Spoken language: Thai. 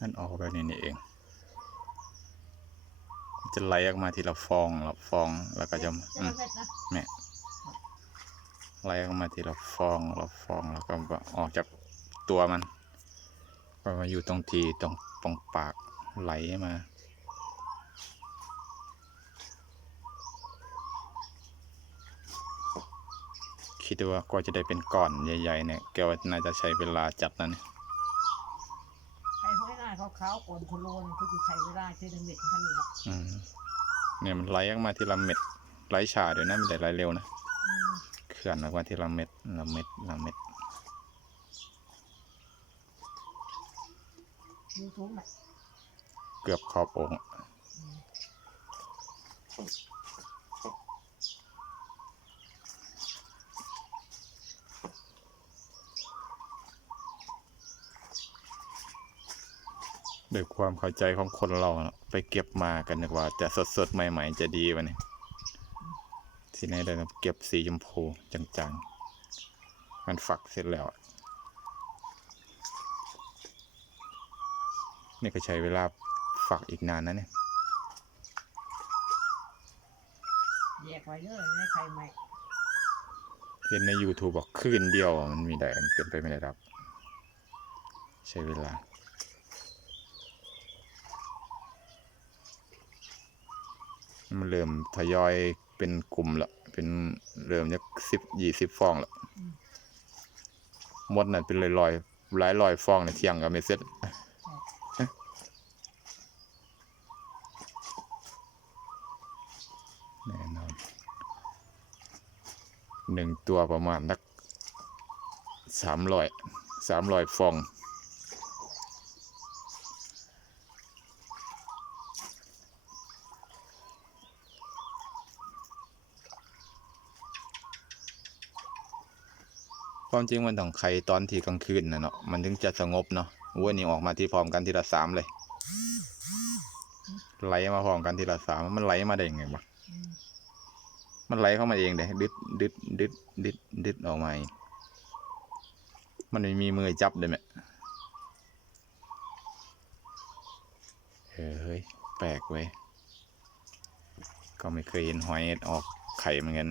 มันออกแบบนี้นี่เอง จะไหลออกมาทีละฟองละฟอง แล้วก็จะเจอือมเม็ดนะไหลออกมาทีละฟองละฟอง แล้วก็ออกจากตัวมันก็มาอยู่ตรงทีตรงตรงปากไหลมาคิดว่ากว่าจะได้เป็นก้อนใหญ่ ๆ เนี่ยแกว่าน่าจะใช้เวลาจับนะเนี่ย ไอ้ห้อยหน้าขาวๆก่อนคนโลนคือจะใช้เวลาเจอเม็ดท่านนี่หรอกอืมเนี่ยมันไหลออกมาทีละเม็ดไหลชาเดี๋ยวนะไม่ได้ไหลเร็วนะอืมเคลื่อนออกมาทีละเม็ดละเม็ดละเม็ดยูทูบน่ะเกือบขอบโองค์ ด้วยความเข้าใจของคนเราเนอะไปเก็บมากันนึกว่า จะสดๆใหม่ ๆ จะดีวะเนี่ยที่ไหนได้มาเก็บสีชมพูจังๆ มันฝักเสร็จแล้วอะนี่ก็ใช้เวลาฝักอีกนานนะเนี่ยแยกไว้เยอะในไข่ใหม่เห็นใน YouTube บอกคืนเดียวมันมีได้มันเป็นไปไม่ได้ครับ ใช้เวลา มันเริ่มทยอยเป็นกลุ่มละเป็นเริ่มจากสิบยี่สิบฟองละหมดนั่นเป็นลอยลอยๆหลายลอยฟองในเที่ยงก็ไม่เสร็จแน่นอนหนึ่งตัวประมาณนักสามร้อยสามร้อยฟอง ความจริงมันต้องไข่ตอนที่กลางคืนนะเนาะมันถึงจะสงบเนาะวัวนี่ออกมาที่พร้อมกันทีละสามเลย ไหลมาพร้อมกันทีละสามมันไหลมาได้ยังไงวะมันไหลเข้ามาเองเลยดึดดึดดึดดึดดึดออกมาเองมันไม่มีมือจับเลยแม่เฮ้ยแปลกเว้ยก็ไม่เคยเห็นหอยออกไข่เหมือนกัน